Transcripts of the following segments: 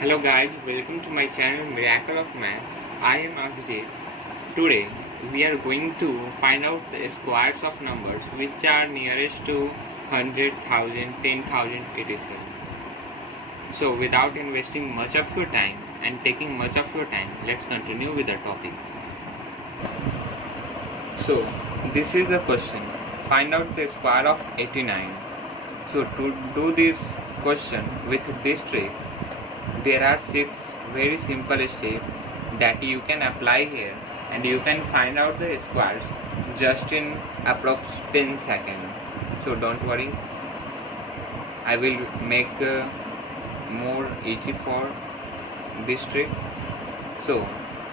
Hello guys, welcome to my channel Miracle of Maths. I am Abhijit. Today we are going to find out the squares of numbers which are nearest to 100,000, 10,000, etc. So without investing much of your time and taking much of your time, let's continue with the topic. So this is the question. Find out the square of 89. So to do this question with this trick, there are 6 very simple steps that you can apply here and you can find out the squares just in approx 10 seconds. So don't worry, I will make more easy for this trick. So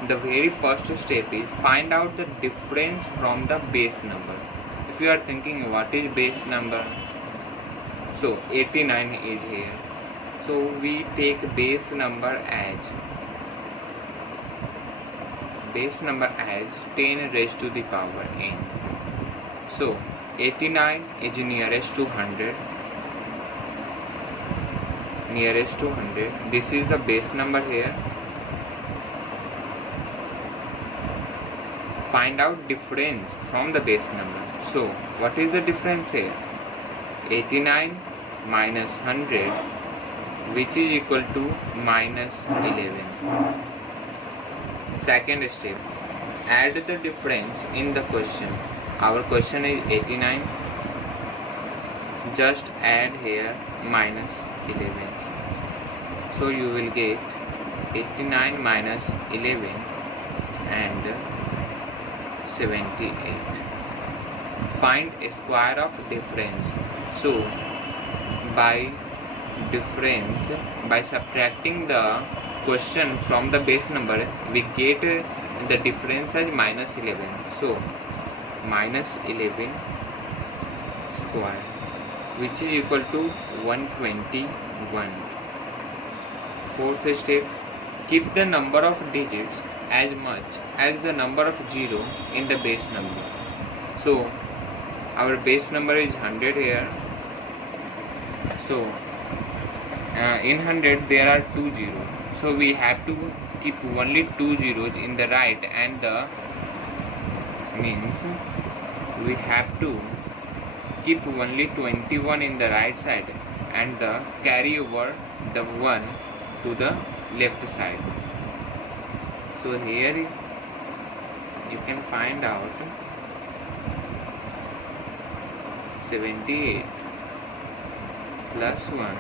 the very first step is find out the difference from the base number. If you are thinking what is base number, so 89 is here. So we take base number as 10 raised to the power n. So 89 is nearest to 100. This is the base number here. Find out difference from the base number. So what is the difference here? 89 minus 100, which is equal to minus 11. Second step, add the difference in the question. Our question is 89. Just add here minus 11. So you will get 89 minus 11 and 78. Find a square of difference. So by subtracting the question from the base number, we get the difference as minus 11. So minus 11 square, which is equal to 121. Fourth step, keep the number of digits as much as the number of 0 in the base number. So our base number is 100 here. So in 100 there are 2 zeros, so we have to keep only 2 zeros in the right, and the means we have to keep only 21 in the right side and the carry over the 1 to the left side. So here you can find out 78 plus 1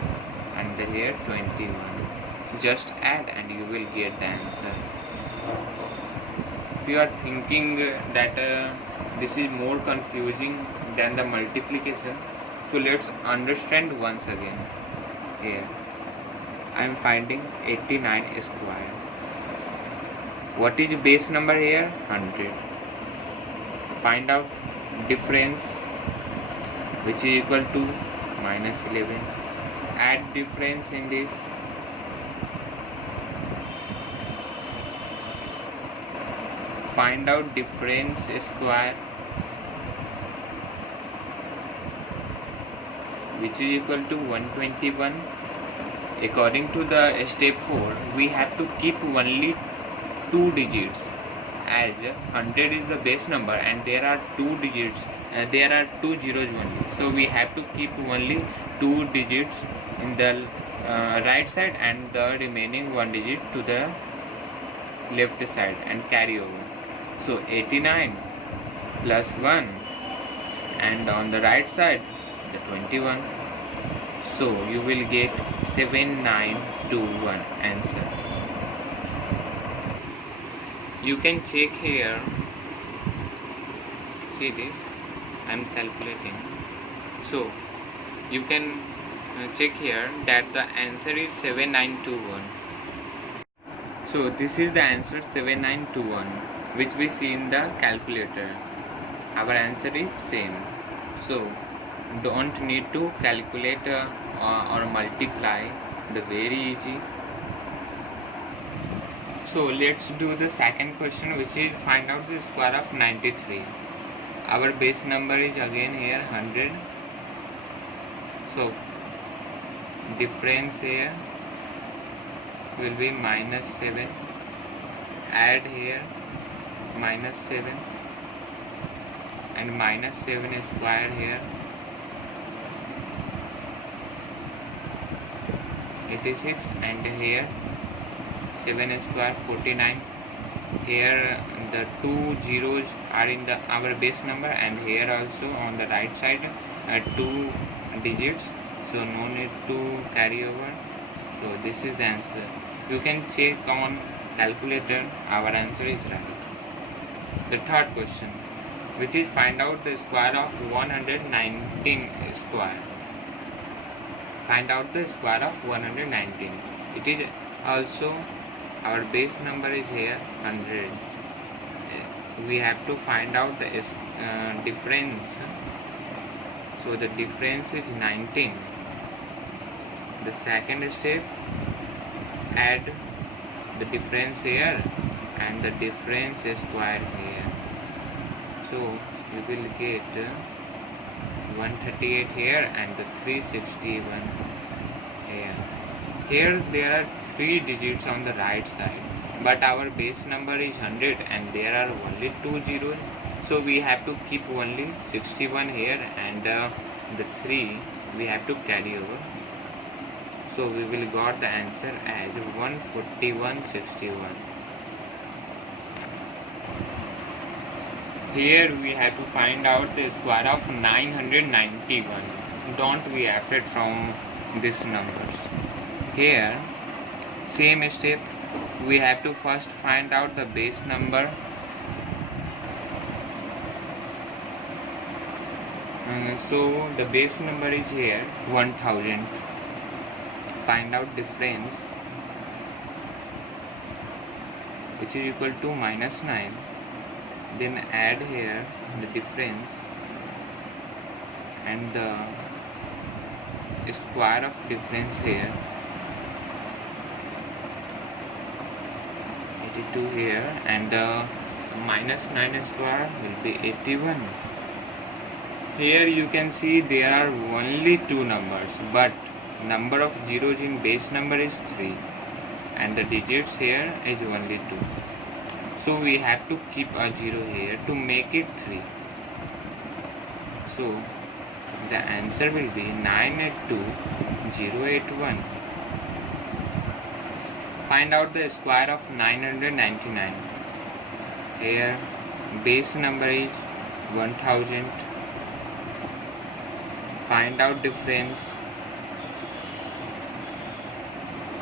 and here 21. Just add and you will get the answer. If you are thinking that this is more confusing than the multiplication, so let's understand once again. Here I am finding 89 square. What is base number here? 100. Find out difference, which is equal to minus 11. Add difference in this. Find out difference square, which is equal to 121. According to the step 4, we have to keep only 2 digits, as 100 is the base number and there are 2 digits, there are 2 zeros only. So we have to keep only 2 digits in the right side and the remaining 1 digit to the left side and carry over. So 89 plus 1 and on the right side the 21. So you will get 7921 answer. You can check here. See this, I am calculating. So you can check here that the answer is 7921. So this is the answer 7921, which we see in the calculator. Our answer is same. So don't need to calculate or multiply, the very easy. So let's do the second question, which is find out the square of 93. Our base number is again here 100. So difference here will be minus 7. Add here minus 7 and minus 7 square here 86, and here 7 square 49. Here the two zeros are in our base number, and here also on the right side 2 digits, so no need to carry over. So this is the answer. You can check on calculator, our answer is right. The third question, which is find out the square of 119 square. Find out the square of 119. It is also our base number is here 100. We have to find out the difference. So the difference is 19. The second step, add the difference here and the difference square here. So you will get 138 here and the 361 here. Here there are 3 digits on the right side, but our base number is 100 and there are only 2 zeros, so we have to keep only 61 here, and the 3 we have to carry over. So we will got the answer as 141.61. Here we have to find out the square of 991. Don't be afraid from these numbers. Here same step, we have to first find out the base number. So the base number is here 1000. Find out difference, which is equal to minus 9. Then add here the difference and the square of difference here 82 here, and the minus 9 square will be 81. Here you can see there are only 2 numbers, but number of zeros in base number is 3 and the digits here is only 2. So we have to keep a 0 here to make it 3. So the answer will be 982081. Find out the square of 999. Here base number is 1000. Find out difference,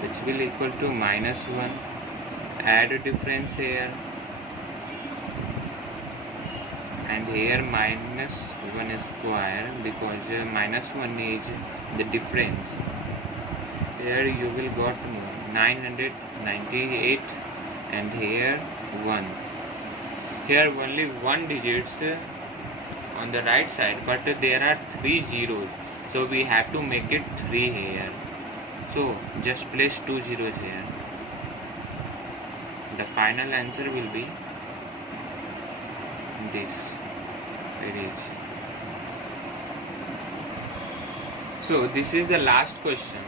which will equal to minus 1. Add a difference here, and here minus 1 square, because minus 1 is the difference. Here you will got 998 and here 1. Here only 1 digits on the right side, but there are 3 zeros, so we have to make it 3 here. So just place 2 zeros here. The final answer will be this. It is. So this is the last question.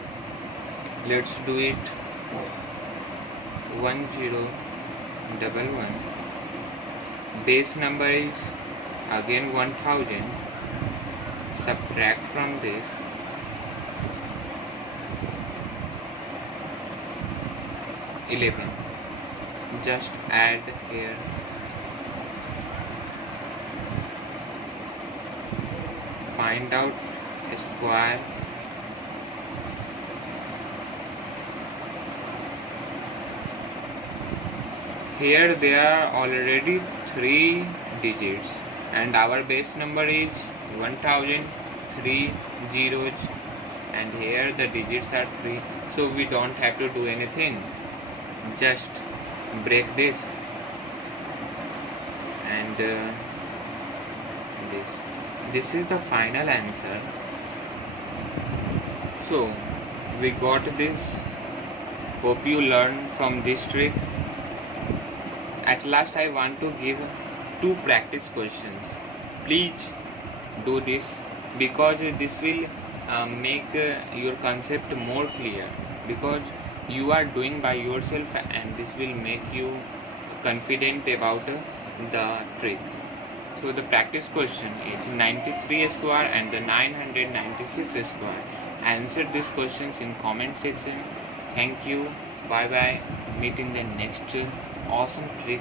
Let's do it. 1011. Base number is again 1000. Subtract from this 11. Just add here. Find out a square. Here there are already 3 digits and our base number is 1000, 3 zeros, and here the digits are 3, so we don't have to do anything. Just break this and this is the final answer. So we got this. Hope you learned from this trick. At last I want to give 2 practice questions. Please do this, because this will make your concept more clear, because you are doing by yourself, and this will make you confident about the trick. So the practice question is 93 square and the 996 square. Answer these questions in comment section. Thank you. Bye bye. Meet in the next awesome trick.